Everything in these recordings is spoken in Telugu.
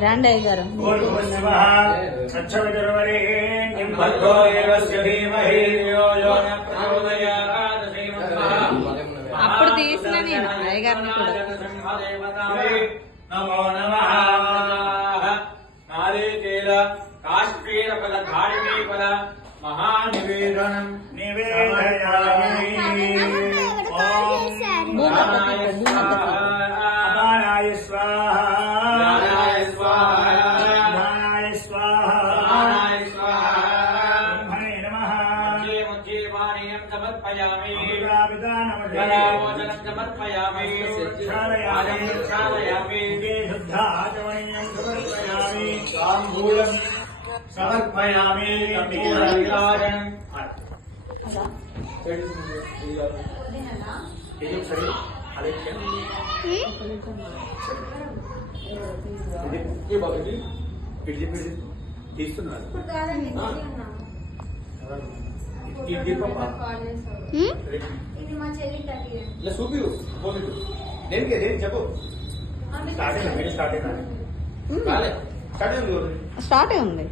రాండి అయ్యగారు. అప్పుడు తీసిన నేను అయ్యగారిని కూడా. నమో నమః. నారికేల కాశ్మీర ఫల ధారిణీ ఫల మహానివేదనం నివేదయామి. అపానాయ స్వాహా, జ్ఞానాయ స్వాహా, జ్ఞానాయ స్వాహా, జ్ఞానాయ స్వాహా. బ్రహ్మణే నమః. ముజ్జే ముజ్జే పానీయం సమర్పయామి. జలామోచనం సమర్పయామి. క్షాళయామి. శుద్ధాచమనీయం సమర్పయామి. తాంబూలం సమర్పయామి. విరాజనం. తీస్తున్నారు చూపి చెప్పు. స్టార్ట్ ఉంది.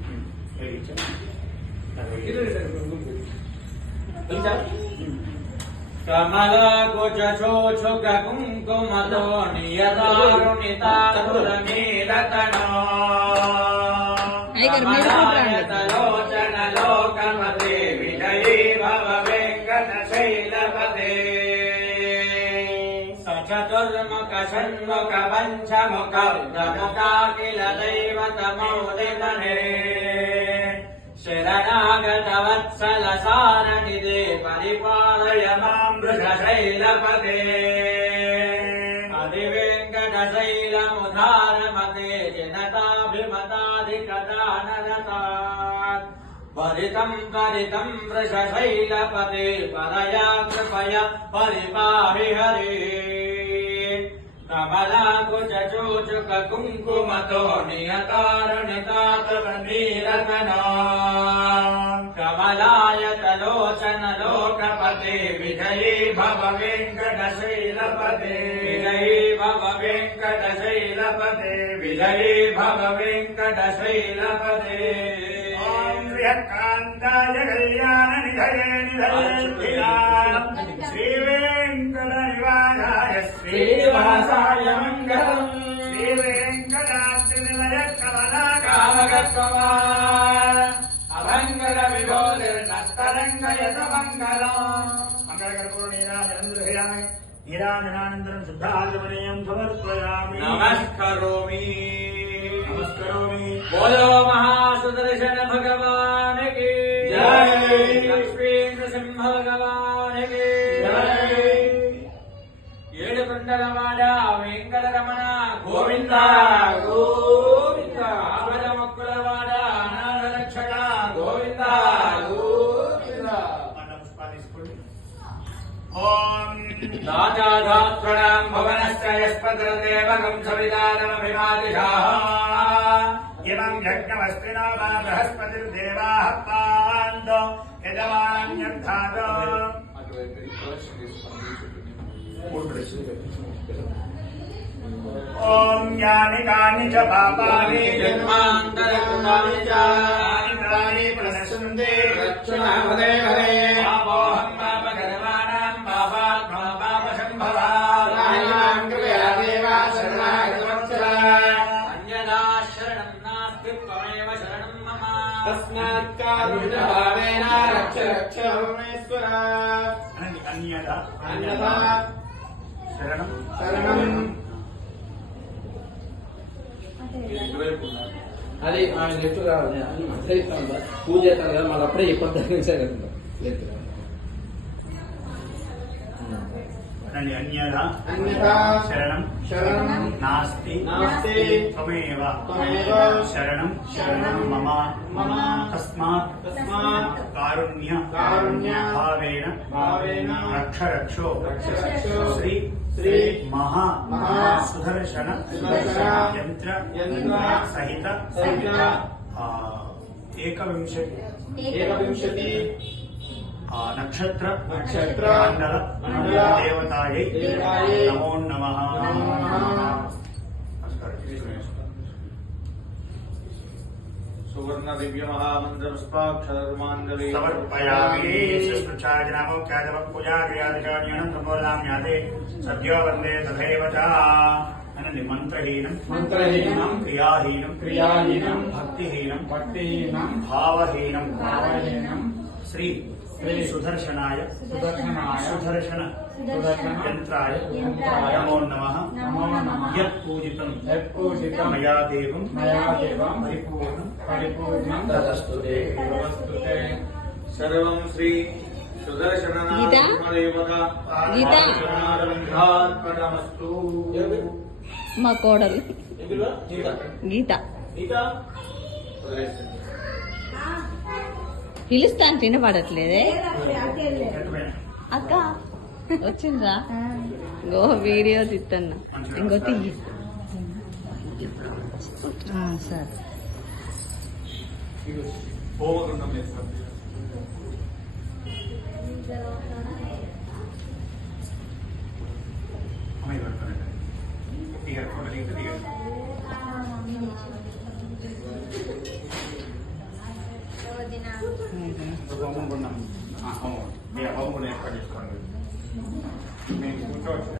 కమలా కుచోచుక కుంకుమతో నియతారుణితారుణీలతనో కమలాయతలోచన లోకమతే విజయీ భవ వెంకటశైలపతే. సచతుర్ముఖ షణ్ముఖ పంచముఖ ప్రముఖాఖిల దైవతమౌలిమనే. శరణాగత వత్సల సారణిదే పరిపాలయ మాం వృషశైలపదే. అధివేంకటశైలముధారమతే జనతాభిమతాధికదానరతాత్. పరితం పరితం వృషశైలపదే పరయా కృపయ పరిపాహి హరే. కమలాకుచోచుక కుంకుమతో నియతారుణితారుణీలతనో కమలాయతలోచన లోకపతే విజయీ భవ వెంకటశైలపదే. విజయీ భవ వెంకటశైలపదే. విజయీ భవ వెంకటశైలపదే. ఓం శ్రీకాంతాయ కళ్యాణ నిధయే నిధయే శ్రీ వెంకట నివాసాయ శ్రీనివాసాయ మంగళం. శ్రీ వెంకటాద్రి నిలయ కమలాకామగత్వమా అభంగర విభోర్నస్తరంగయత మంగళం. మంగళకర్పూర నీరాజనందృహయామి. నీరాజనానందరం శుద్ధాగమనీయం సమర్పయామి. నమస్కరోమి నమస్కరోమి. బోలో మహాసుదర్శన భగవాన్ కి జై. లక్ష్మీ నృసింహ భగవాన్ కి జై. ఏడుకొండలవాడ వెంకటరమణ గోవింద గోవింద. ఆపద మొక్కులవాడ అనాథ రక్షణ గోవింద గోవింద. ఓం దాతాధాత్రణాం భవనశ్చ యస్పద్రదేవగం సవితారమభిమాదిషాః. ఇమం యజ్ఞమస్తినో వా బృహస్పతిర్దేవాః పాంతో యజమాన్యర్థాతో. ఓం యాని కాని చ పాపాని జన్మాంతరకృతాని చ యాని తాని ప్రణశ్యంతే రక్షణాపదే హరే. పాపోహం పాపకర్మాణాం పాపాత్మా పాపసంభవాత్. కృపయా దేవా శరణాగతవత్సల. అన్యదా శరణం నాస్తి త్వమేవ శరణం మమ. తస్మాత్ కారుణ్యభావేన రక్ష రక్ష పరమేశ్వర. అన్యదా అన్యదా శరణం శరణం. అది ఆమె లెఫ్ట్ కావాలి. అట్లా ఇస్తాను పూజ చేస్తాను కదా, మళ్ళీ అప్పుడే చెప్పొద్దు లెఫ్ట్. అన్యదా శరణం శరణం నాస్తి నాస్తి త్వమేవ త్వమేవ శరణం శరణం మమ మమ. తస్మాత్ తస్మాత్ కారుణ్య కారుణ్య భావేన భావేన రక్ష రక్షో రక్ష రక్షో శ్రీ శ్రీ మహా మహా సుదర్శన సుదర్శన యంత్ర యంత్ర సహిత సహిత ఏకవింశతి నక్షత్ర నక్షత్ర మండల మండల దేవతాయై నమో నమః. सुवर्ण दिव्य महामंत्र पुष्पाक्षरमांगले समर्पयामि सुष्ठुचाजनामो ख्यातवं पूजाक्रियादिकार्यणं प्रबोधाम्याते सद्यो वन्दे तथैव च अनन्य मंत्रहीनं क्रियाहीनं भक्तिहीनं भावहीनं श्री सुदर्शनाय सुदर्शन यंत्राय नमो नमः यत्पूजितं मया देवं परिपूर्णं तदस्तुते सर्वं श्री सुदर्शन गीता? गीता? पदमस्तु మా కోడలు గీత పిలుస్తా అంటే వినపడట్లేదే అక్క వచ్చిండ్రా గో వీడియో తిత్తన్నా ఇంకో తియ్యి సరే होमकुंडम చేస్తాం हमें करते हैं ठीक है फोटो लिख दिया హోమం కొన్నాం హోమం మీ హోమం ఏర్పాటు చేసుకోండి మేము కూర్చోవచ్చు